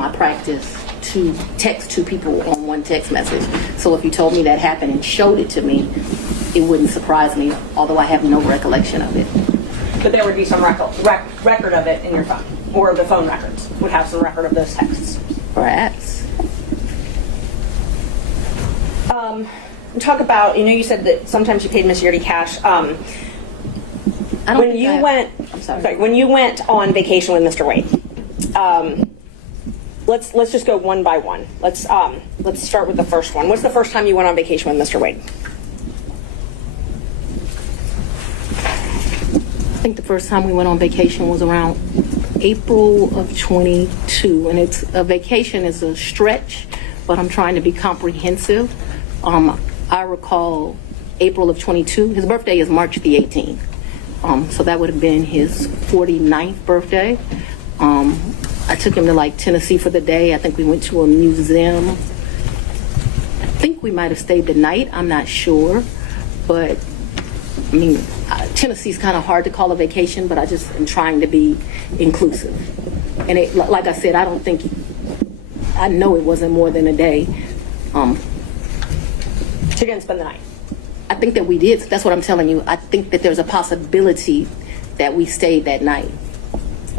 I practice to text two people on one text message. So if you told me that happened and showed it to me, it wouldn't surprise me, although I have no recollection of it. But there would be some record of it in your phone, or the phone records would have some record of those texts. Perhaps. Talk about, you said that sometimes you paid Miss Yurdy cash. When you went on vacation with Mr. Wade, let's just go one by one. Let's start with the first one. What's the first time you went on vacation with Mr. Wade? I think the first time we went on vacation was around April of 22, and it's a vacation is a stretch, but I'm trying to be comprehensive. I recall April of 22. His birthday is March the 18th. So that would have been his 49th birthday. I took him to like Tennessee for the day. I think we went to a museum. I think we might have stayed the night. I'm not sure. But I mean, Tennessee's kind of hard to call a vacation, but I just am trying to be inclusive. And it, like I said, I know it wasn't more than a day. So you didn't spend the night? I think that we did. That's what I'm telling you. I think that there's a possibility that we stayed that night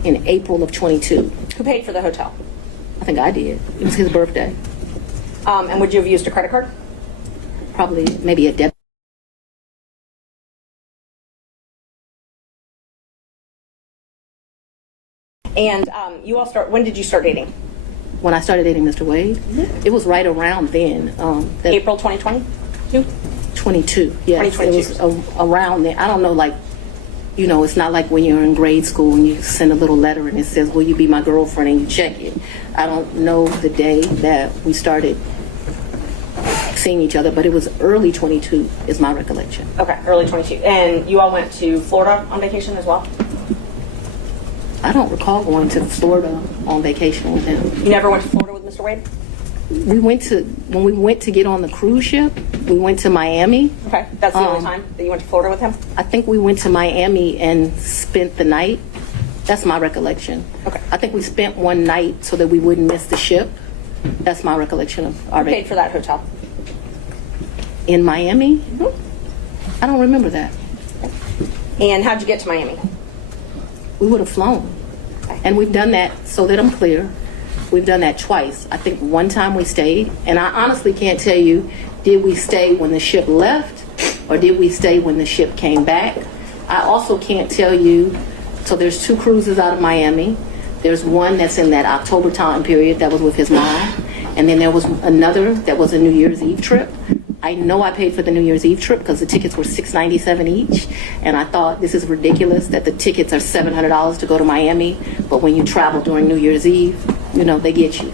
in April of 22. Who paid for the hotel? I think I did. It was his birthday. And would you have used a credit card? Probably, maybe a debit. And when did you start dating? When I started dating Mr. Wade, it was right around then. April 2020? 22, yes. 2022. It was around then. I don't know, it's not like when you're in grade school and you send a little letter and it says, will you be my girlfriend, and you check it. I don't know the day that we started seeing each other, but it was early 22 is my recollection. Okay, early 22. And you all went to Florida on vacation as well? I don't recall going to Florida on vacation with him. You never went to Florida with Mr. Wade? When we went to get on the cruise ship, we went to Miami. Okay, that's the only time that you went to Florida with him? I think we went to Miami and spent the night. That's my recollection. Okay. I think we spent one night so that we wouldn't miss the ship. That's my recollection of our Who paid for that hotel? In Miami? Mm-hmm. I don't remember that. And how'd you get to Miami? We would have flown. Okay. And we've done that, so that I'm clear, we've done that twice. I think one time we stayed, and I honestly can't tell you, did we stay when the ship left or did we stay when the ship came back? I also can't tell you, so there's 2 cruises out of Miami. There's one that's in that October time period that was with his mom, and then there was another that was a New Year's Eve trip. I know I paid for the New Year's Eve trip because the tickets were $697 each, and I thought this is ridiculous that the tickets are $700 to go to Miami, but when you travel during New Year's Eve, they get you.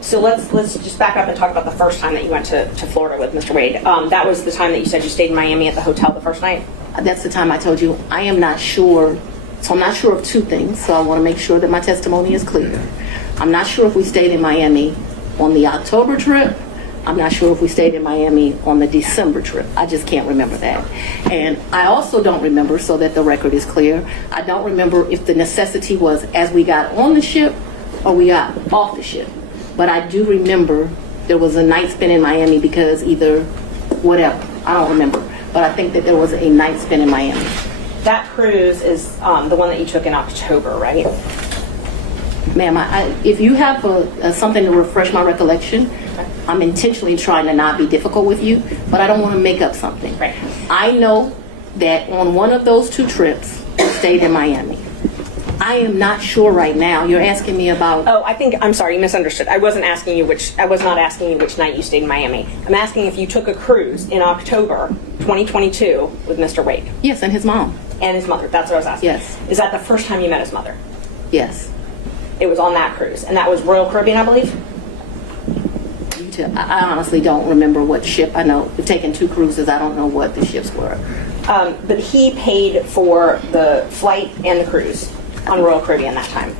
So let's just back up and talk about the first time that you went to Florida with Mr. Wade. That was the time that you said you stayed in Miami at the hotel the first night? That's the time I told you I am not sure. So I'm not sure of 2 things, so I want to make sure that my testimony is clear. I'm not sure if we stayed in Miami on the October trip. I'm not sure if we stayed in Miami on the December trip. I just can't remember that. And I also don't remember, so that the record is clear, I don't remember if the necessity was as we got on the ship or we got off the ship. But I do remember there was a night spent in Miami because either whatever, I don't remember. But I think that there was a night spent in Miami. That cruise is the one that you took in October, right? Ma'am, if you have something to refresh my recollection, I'm intentionally trying to not be difficult with you, but I don't want to make up something. Right. I know that on one of those 2 trips, we stayed in Miami. I am not sure right now. You're asking me about... Oh, I'm sorry, you misunderstood. I was not asking you which night you stayed in Miami. I'm asking if you took a cruise in October 2022 with Mr. Wade. Yes, and his mom. And his mother, that's what I was asking. Yes. Is that the first time you met his mother? Yes. It was on that cruise, and that was Royal Caribbean, I believe? I honestly don't remember what ship. I know we've taken 2 cruises. I don't know what the ships were. But he paid for the flight and the cruise on Royal Caribbean that time.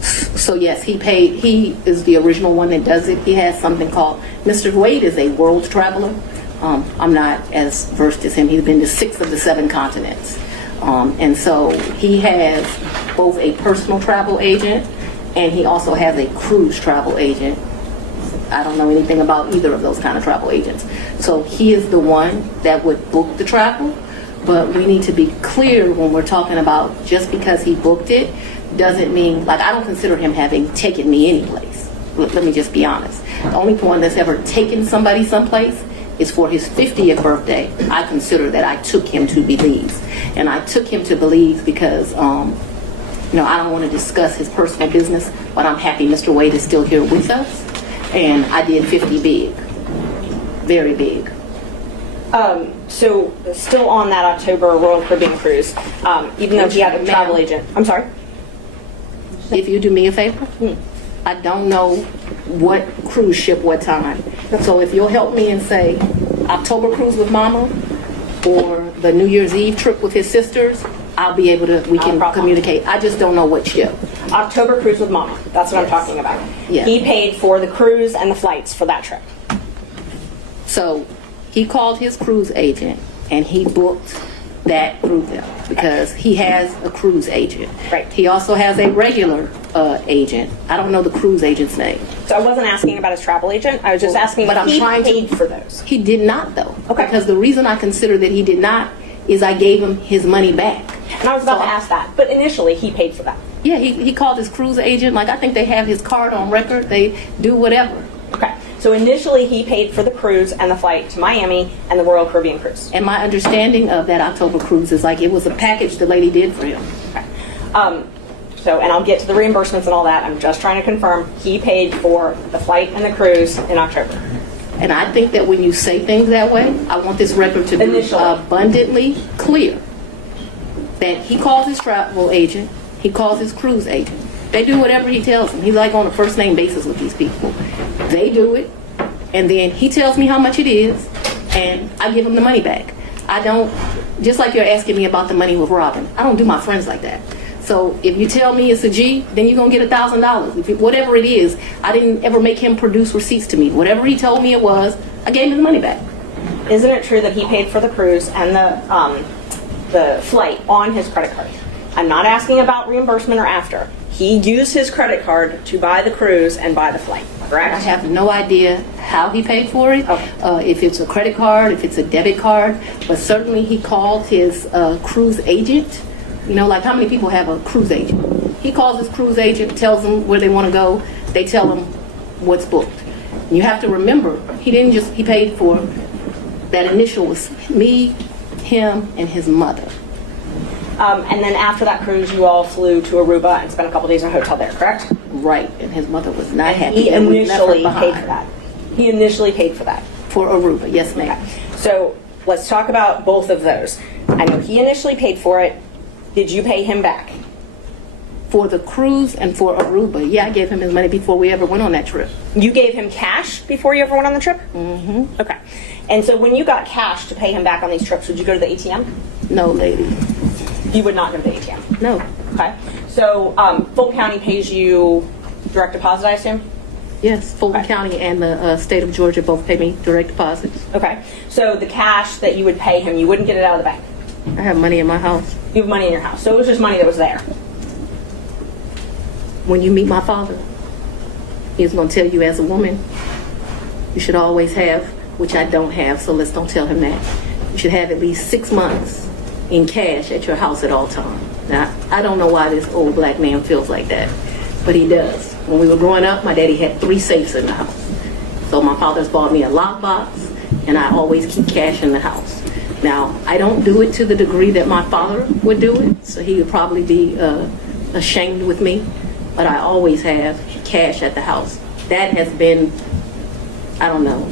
So yes, he paid. He is the original one that does it. He has something called, Mr. Wade is a world traveler. I'm not as versed as him. He's been to 6 of the 7 continents. And so he has both a personal travel agent and he also has a cruise travel agent. I don't know anything about either of those kind of travel agents. So he is the one that would book the travel, but we need to be clear when we're talking about just because he booked it doesn't mean, like, I don't consider him having taken me anyplace. Let me just be honest. The only one that's ever taken somebody someplace is for his 50th birthday. I consider that I took him to Belize. And I took him to Belize because, I don't want to discuss his personal business, but I'm happy Mr. Wade is still here with us. And I did 50 big, very big. So still on that October Royal Caribbean cruise, even though he had a travel agent. I'm sorry? If you do me a favor, I don't know what cruise ship, what time. So if you'll help me and say October cruise with Mama or the New Year's Eve trip with his sisters, I'll be able to, we can communicate. I just don't know what ship. October cruise with Mama. That's what I'm talking about. Yeah. He paid for the cruise and the flights for that trip. So he called his cruise agent and he booked that through them because he has a cruise agent. Right. He also has a regular agent. I don't know the cruise agent's name. So I wasn't asking about his travel agent. I was just asking if he paid for those. He did not, though. Okay. Because the reason I consider that he did not is I gave him his money back. And I was about to ask that. But initially, he paid for that. Yeah, he called his cruise agent. Like, I think they have his card on record. They do whatever. Okay. So initially, he paid for the cruise and the flight to Miami and the Royal Caribbean cruise. And my understanding of that October cruise is like it was a package the lady did for him. Okay. And I'll get to the reimbursements and all that. I'm just trying to confirm he paid for the flight and the cruise in October. And I think that when you say things that way, I want this record to be abundantly clear that he calls his travel agent, he calls his cruise agent. They do whatever he tells them. He's like on a first name basis with these people. They do it, and then he tells me how much it is, and I give him the money back. I don't, just like you're asking me about the money with Robin, I don't do my friends like that. So if you tell me it's a G, then you're going to get $1,000. Whatever it is, I didn't ever make him produce receipts to me. Whatever he told me it was, I gave him the money back. Isn't it true that he paid for the cruise and the flight on his credit card? I'm not asking about reimbursement or after. He used his credit card to buy the cruise and buy the flight, correct? I have no idea how he paid for it, Okay. if it's a credit card, if it's a debit card, but certainly he called his cruise agent. You know, like how many people have a cruise agent? He calls his cruise agent, tells them where they want to go. They tell him what's booked. And you have to remember, he paid for, that initial was me, him, and his mother. And then after that cruise, you all flew to Aruba and spent a couple days in a hotel there, correct? Right, and his mother was not happy. He and we left her initially paid for that. He initially paid for that. For Aruba, yes, ma'am. Okay. So let's talk about both of those. I know he initially paid for it. Did you pay him back? For the cruise and for Aruba, yeah, I gave him his money before we ever went on that trip. You gave him cash before you ever went on the trip? Mm-hmm. Okay. And so when you got cash to pay him back on these trips, would you go to the ATM? No, lady. You would not go to the ATM? No. Okay. So Fulton County pays you direct deposit, I assume? Yes, Fulton Okay. County and the state of Georgia both pay me direct deposits. Okay. So the cash that you would pay him, you wouldn't get it out of the bank? I have money in my house. You have money in your house. So it was just money that was there. When you meet my father, he's going to tell you as a woman, you should always have, which I don't have, so let's don't tell him that. You should have at least 6 months in cash at your house at all times. Now, I don't know why this old black man feels like that, but he does. When we were growing up, my daddy had 3 safes in the house. So my father's bought me a lockbox, and I always keep cash in the house. Now, I don't do it to the degree that my father would do it, so he would probably be ashamed with me, but I always have cash at the house. That has been, I don't know,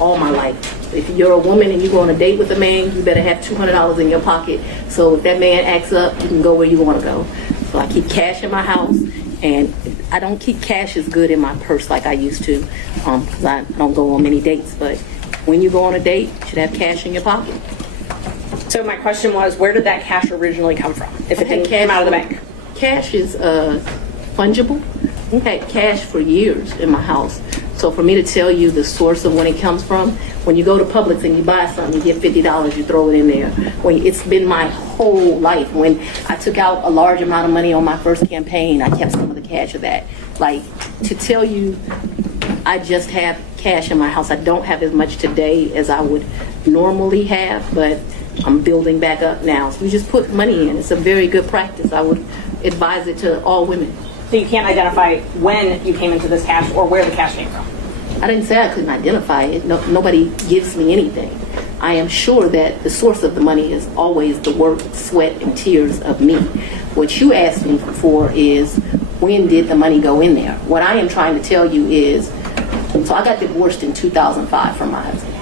all my life. If you're a woman and you go on a date with a man, you better have $200 in your pocket, so if that man acts up, you can go where you want to go. So I keep cash in my house, and I don't keep cash as good in my purse like I used to, because I don't go on many dates, but when you go on a date, you should have cash in your pocket. So my question was, where did that cash originally come from? If it didn't come out of the bank? Cash is fungible. I've had cash for years in my house. So for me to tell you the source of when it comes from, when you go to Publix and you buy something, you get $50, you throw it in there. It's been my whole life. When I took out a large amount of money on my first campaign, I kept some of the cash of that. Like, to tell you I just have cash in my house, I don't have as much today as I would normally have, but I'm building back up now. So you just put money in. It's a very good practice. I would advise it to all women. So you can't identify when you came into this cash or where the cash came from? I didn't say I couldn't identify it. No, nobody gives me anything. I am sure that the source of the money is always the work, sweat, and tears of me. What you asked me for is, when did the money go in there? What I am trying to tell you is, so I got divorced in 2005 from my husband.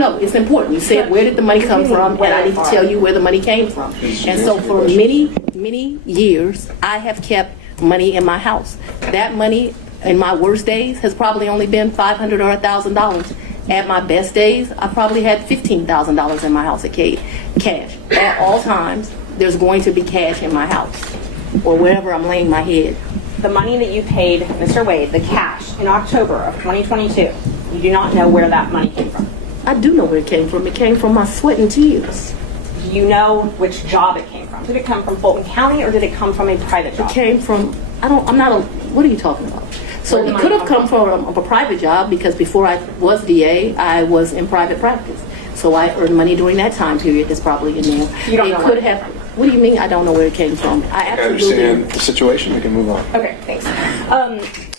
No, it's important. You said, where did the money come from? And I need to tell you where the money came from. And so for many years, I have kept money in my house. That money in my worst days has probably only been $500 or $1,000. At my best days, I probably had $15,000 in my house at cash. At all times, there's going to be cash in my house or wherever I'm laying my head. The money that you paid Mr. Wade, the cash, in October of 2022, you do not know where that money came from? I do know where it came from. It came from my sweat and tears. Do you know which job it came from? Did it come from Fulton County or did it come from a private job? It came from, what are you talking about? So it could have come from a private job, because before I was DA, I was in private practice. So I earned money during that time period. That's probably in there. You don't know could have. What do you mean I don't know where it came from? I understand the situation. We can move on. Okay, thanks.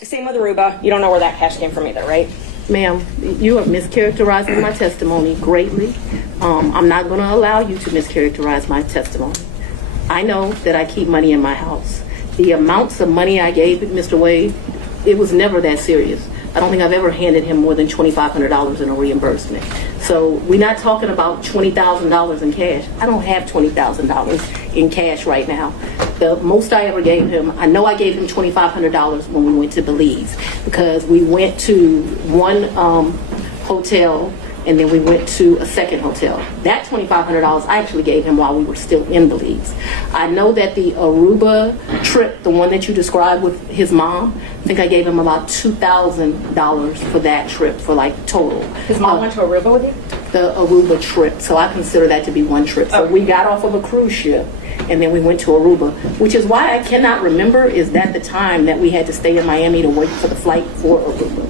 Same with Aruba. You don't know where that cash came from either, right? Ma'am, you are mischaracterizing my testimony greatly. I'm not going to allow you to mischaracterize my testimony. I know that I keep money in my house. The amounts of money I gave Mr. Wade, it was never that serious. I don't think I've ever handed him more than $2,500 in a reimbursement. So we're not talking about $20,000 in cash. I don't have $20,000 in cash right now. The most I ever gave him, I know I gave him $2,500 when we went to Belize, because we went to one hotel and then we went to a second hotel. That $2,500 I actually gave him while we were still in Belize. I know that the Aruba trip, the one that you described with his mom, I think I gave him about $2,000 for that trip, for like total. His mom went to Aruba with you? The Aruba trip, so I consider that to be one trip. So we got off of a cruise ship and then we went to Aruba, which is why I cannot remember is that the time that we had to stay in Miami to wait for the flight for Aruba.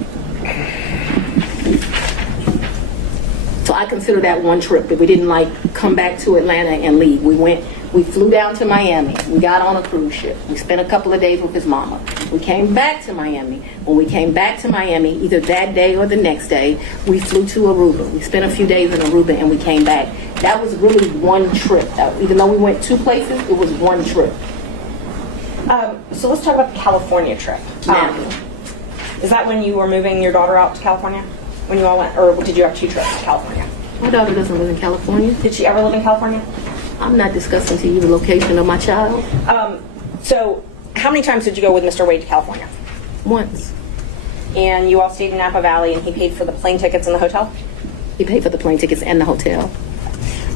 So I consider that one trip, but we didn't like come back to Atlanta and leave. We flew down to Miami. We got on a cruise ship. We spent a couple of days with his mama. We came back to Miami. When we came back to Miami, either that day or the next day, we flew to Aruba. We spent a few days in Aruba and we came back. That was really one trip. Even though we went two places, it was one trip. So let's talk about the California trip. Is that when you were moving your daughter out to California? When you all went, or did you have two trips to California? My daughter doesn't live in California. Did she ever live in California? I'm not discussing to you the location of my child. So how many times did you go with Mr. Wade to California? Once. And you all stayed in Napa Valley and he paid for the plane tickets and the hotel? He paid for the plane tickets and the hotel.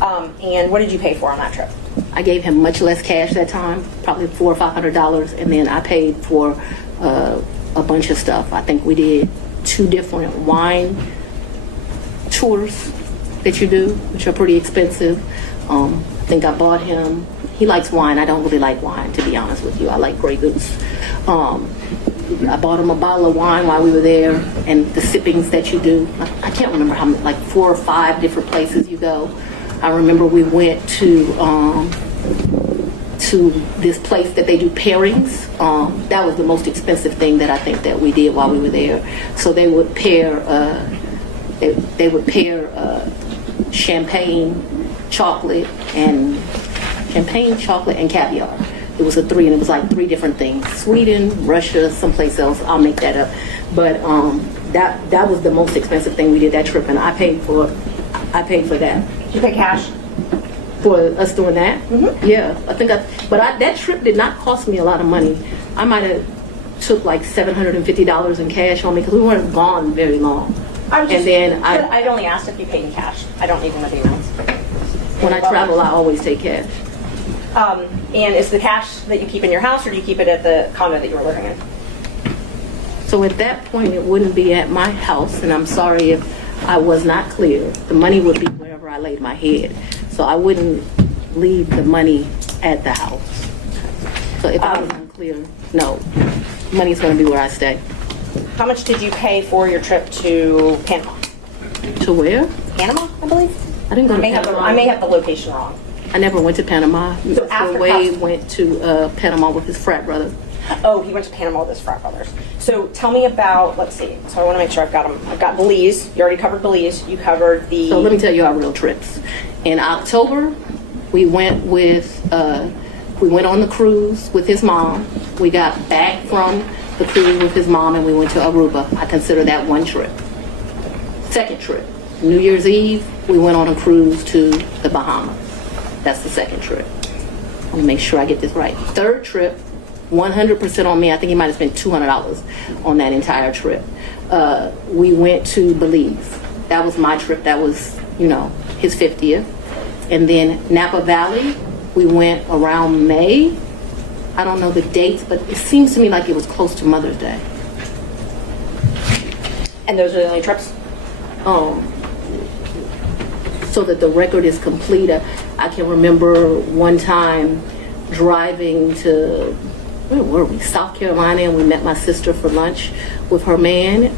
And what did you pay for on that trip? I gave him much less cash that time, probably $400 or $500, and then I paid for a bunch of stuff. I think we did 2 different wine tours that you do, which are pretty expensive. I think I bought him, he likes wine. I don't really like wine, to be honest with you. I like Grey Goose. I bought him a bottle of wine while we were there, and the sippings that you do. I can't remember how many, like 4 or 5 different places you go. I remember we went to this place that they do pairings. That was the most expensive thing that I think that we did while we were there. So they would pair champagne, chocolate, and caviar. It was a 3, and it was like 3 different things: Sweden, Russia, someplace else. I'll make that up. But that was the most expensive thing we did that trip, and I paid for that. Did you pay cash? For us doing that? Mm-hmm. Yeah, I think that trip did not cost me a lot of money. I might have took like $750 in cash on me because we weren't gone very long. I'd only asked if you paid in cash. I don't even know the amounts. When I travel, I always take cash. And is the cash that you keep in your house, or do you keep it at the condo that you were living in? So at that point, it wouldn't be at my house, and I'm sorry if I was not clear. The money would be wherever I laid my head. So I wouldn't leave the money at the house. So if I was unclear, no. Money's going to be where I stay. How much did you pay for your trip to Panama? To where? Panama, I believe? I didn't go to I Panama. may have the location wrong. I never went to Panama. So after Wade cus- went to Panama with his frat brother. Oh, he went to Panama with his frat brothers. So tell me about, let's see. So I want to make sure I've got them. I've got Belize. You already covered Belize. You covered the... So let me tell you our real trips. In October, we went on the cruise with his mom. We got back from the cruise with his mom and we went to Aruba. I consider that one trip. Second trip, New Year's Eve, we went on a cruise to the Bahamas. That's the second trip. I want to make sure I get this right. Third trip, 100% on me. I think he might have spent $200 on that entire trip. We went to Belize. That was my trip. That was, his 50th. And then Napa Valley, we went around May. I don't know the dates, but it seems to me like it was close to Mother's Day. And those are the only trips? So that the record is complete. I can remember one time driving to, where were we? South Carolina, and we met my sister for lunch with her man.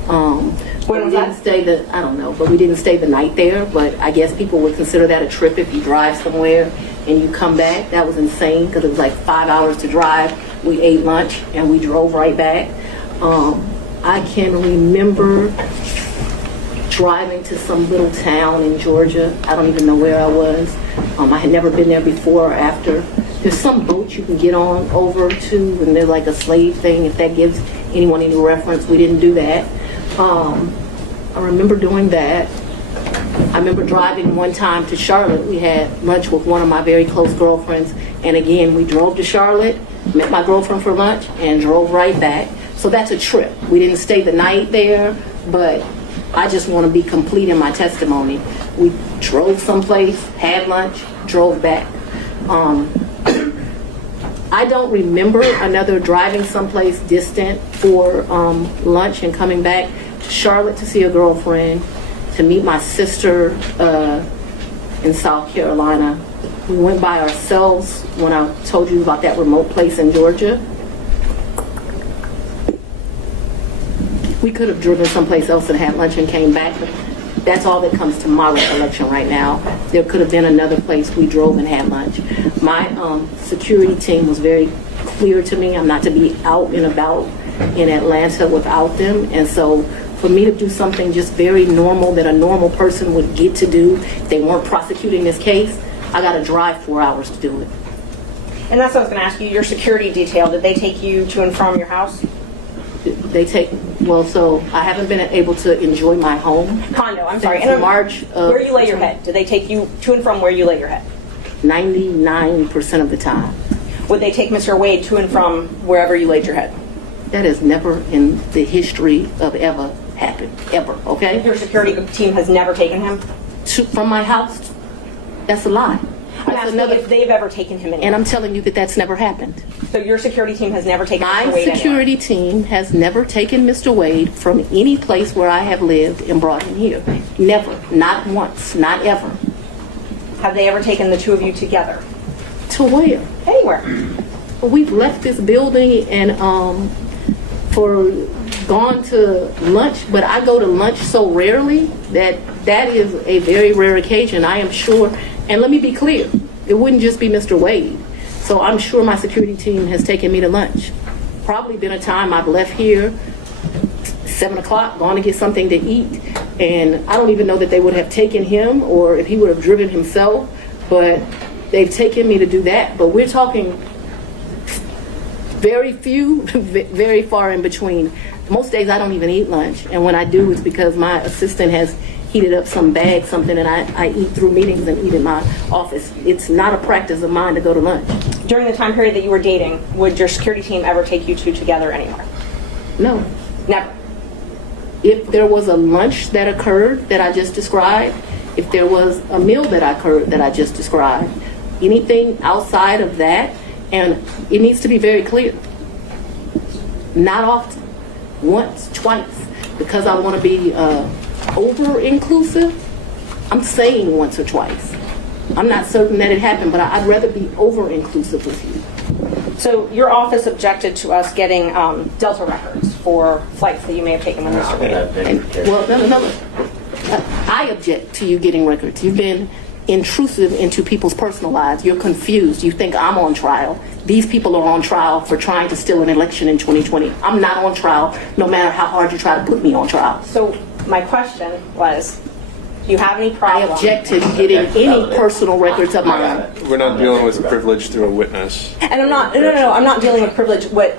When was that? I don't know, but we didn't stay the night there. But I guess people would consider that a trip if you drive somewhere and you come back. That was insane because it was like 5 hours to drive. We ate lunch and we drove right back. I can remember driving to some little town in Georgia. I don't even know where I was. I had never been there before or after. There's some boat you can get on over to, and they're like a slave thing, if that gives anyone any reference. We didn't do that. I remember doing that. I remember driving one time to Charlotte. We had lunch with one of my very close girlfriends, and again, we drove to Charlotte, met my girlfriend for lunch, and drove right back. So that's a trip. We didn't stay the night there, but I just want to be complete in my testimony. We drove someplace, had lunch, drove back. I don't remember another driving someplace distant for lunch and coming back to Charlotte to see a girlfriend, to meet my sister in South Carolina. We went by ourselves when I told you about that remote place in Georgia. We could have driven someplace else and had lunch and came back, but that's all that comes to my recollection right now. There could have been another place we drove and had lunch. My security team was very clear to me. I'm not to be out and about in Atlanta without them. And so for me to do something just very normal that a normal person would get to do if they weren't prosecuting this case, I got to drive 4 hours to do it. And that's what I was going to ask you. Your security detail, did they take you to and from your house? So I haven't been able to enjoy my home. Condo, I'm sorry. Since March of... Where you lay your head? Did they take you to and from where you lay your head? 99% of the time. Would they take Mr. Wade to and from wherever you laid your head? That has never in the history of ever happened. Ever, okay? Your security team has never taken him? From my house? That's a lie. I'm asking if they've ever taken him anywhere. And I'm telling you that that's never happened. So your security team has never taken Mr. My Wade security team has never taken Mr. Wade from any place where I have lived and brought him here. Never. Not once. Not ever. Have they ever taken the two of you together? To where? Anywhere. We've left this building and gone to lunch, but I go to lunch so rarely that is a very rare occasion. I am sure, and let me be clear, it wouldn't just be Mr. Wade. So I'm sure my security team has taken me to lunch. Probably been a time I've left here 7 o'clock, gone to get something to eat, and I don't even know that they would have taken him or if he would have driven himself, but they've taken me to do that. But we're talking very few, very far in between. Most days I don't even eat lunch, and when I do, it's because my assistant has heated up some bag, something, and I eat through meetings and eat in my office. It's not a practice of mine to go to lunch. During the time period that you were dating, would your security team ever take you two together anywhere? No. Never. If there was a lunch that occurred that I just described, if there was a meal that occurred that I just described, anything outside of that, and it needs to be very clear. Not often. Once, twice. Because I want to be over-inclusive, I'm saying once or twice. I'm not certain that it happened, but I'd rather be over-inclusive with you. So your office objected to us getting Delta records for flights that you may have taken with Mr. Wade. Well, no. I object to you getting records. You've been intrusive into people's personal lives. You're confused. You think I'm on trial. These people are on trial for trying to steal an election in 2020. I'm not on trial, no matter how hard you try to put me on trial. So my question was, do you have any problem? I object to getting any personal records of mine. We're not dealing with privilege through a witness. And I'm not, no, I'm not dealing with privilege. What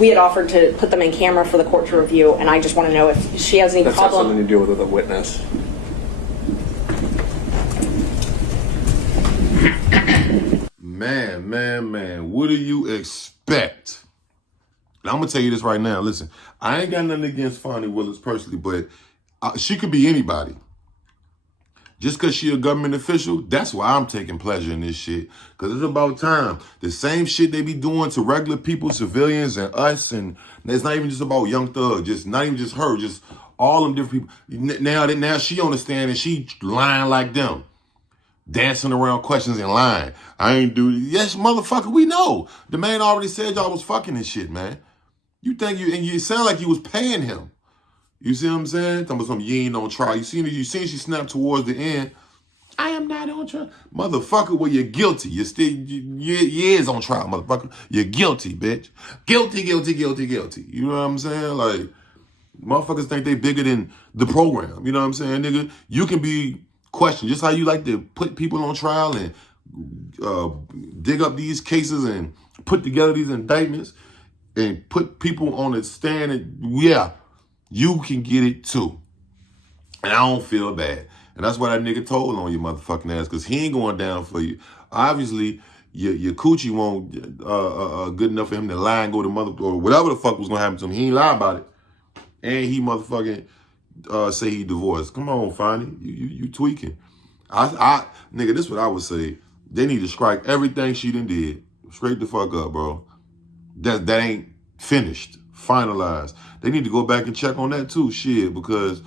we had offered to put them in camera for the court to review, and I just want to know if she has any That's not problem. something you deal with a witness. Man, what do you expect? Now, I'm going to tell you this right now. Listen, I ain't got nothing against Fani Willis personally, but she could be anybody. Just because she a government official, that's why I'm taking pleasure in this shit. Because it's about time. The same shit they be doing to regular people, civilians, and us, and it's not even just about Young Thug, just not even just her, just all them different people. Now she on the stand and she lying like them. Dancing around questions and lying. I ain't do this. Yes, motherfucker, we know. The man already said y'all was fucking this shit, man. You think you sound like you was paying him. You see what I'm saying? Talking about some you ain't on trial. You seen she snapped towards the end. I am not on trial. Motherfucker, well, you're guilty. You is on trial, motherfucker. You're guilty, bitch. Guilty. You know what I'm saying? Like, motherfuckers think they bigger than the program. You know what I'm saying, nigga? You can be questioned. Just how you like to put people on trial and dig up these cases and put together these indictments and put people on the stand. And yeah, you can get it too. And I don't feel bad. And that's why that nigga told on your motherfucking ass, because he ain't going down for you. Obviously, your coochie won't good enough for him to lie and go to mother, or whatever the fuck was going to happen to him. He ain't lie about it. And he motherfucking say he divorced. Come on, Fani. You tweaking. Nigga, this is what I would say. They need to strike everything she done did. Straight the fuck up, bro. That ain't finished, finalized. They need to go back and check on that too, shit, because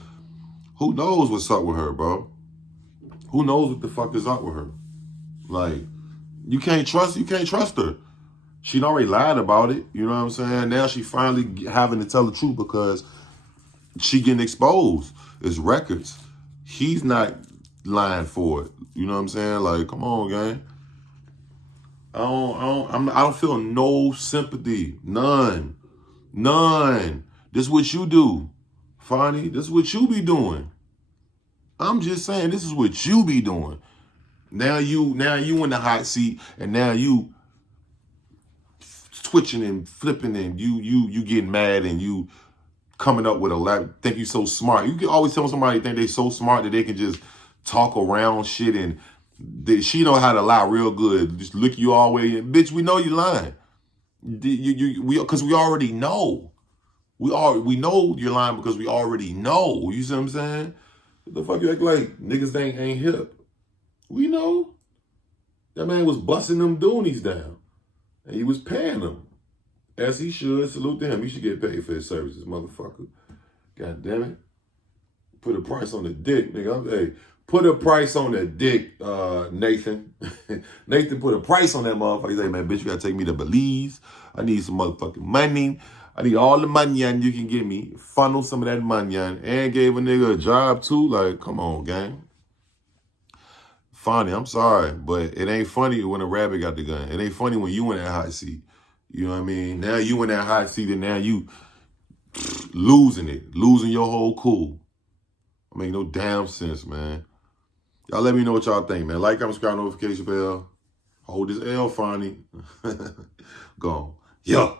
who knows what's up with her, bro? Who knows what the fuck is up with her? Like, you can't trust her. She'd already lied about it, you know what I'm saying? Now she finally having to tell the truth because she getting exposed. It's records. He's not lying for it. You know what I'm saying? Like, come on, gang. I don't feel no sympathy. None. This is what you do, Fani. This is what you be doing. I'm just saying, this is what you be doing. Now you in the hot seat, and now you twitching and flipping, and you getting mad, and you coming up with a lot. Think you so smart. You can always tell somebody think they so smart that they can just talk around shit, and she know how to lie real good. Just look you all the way, and bitch, we know you lying. Because we already know. We know you're lying because we already know. You see what I'm saying? What the fuck you act like niggas ain't hip? We know. That man was busting them doonies down. And he was paying them. As he should. Salute to him. He should get paid for his services, motherfucker. God damn it. Put a price on the dick, nigga. Hey, put a price on the dick, Nathan. Nathan put a price on that motherfucker. He say, man, bitch, you gotta take me to Belize. I need some motherfucking money. I need all the money you can give me. Funnel some of that money and gave a nigga a job too. Like, come on, gang. Funny, I'm sorry, but it ain't funny when a rabbit got the gun. It ain't funny when you in that hot seat. You know what I mean? Now you in that hot seat and now you losing your whole cool. I mean, no damn sense, man. Y'all let me know what y'all think, man. Like, comment, subscribe, notification bell. Hold this L, Fani. Go on. Yeah.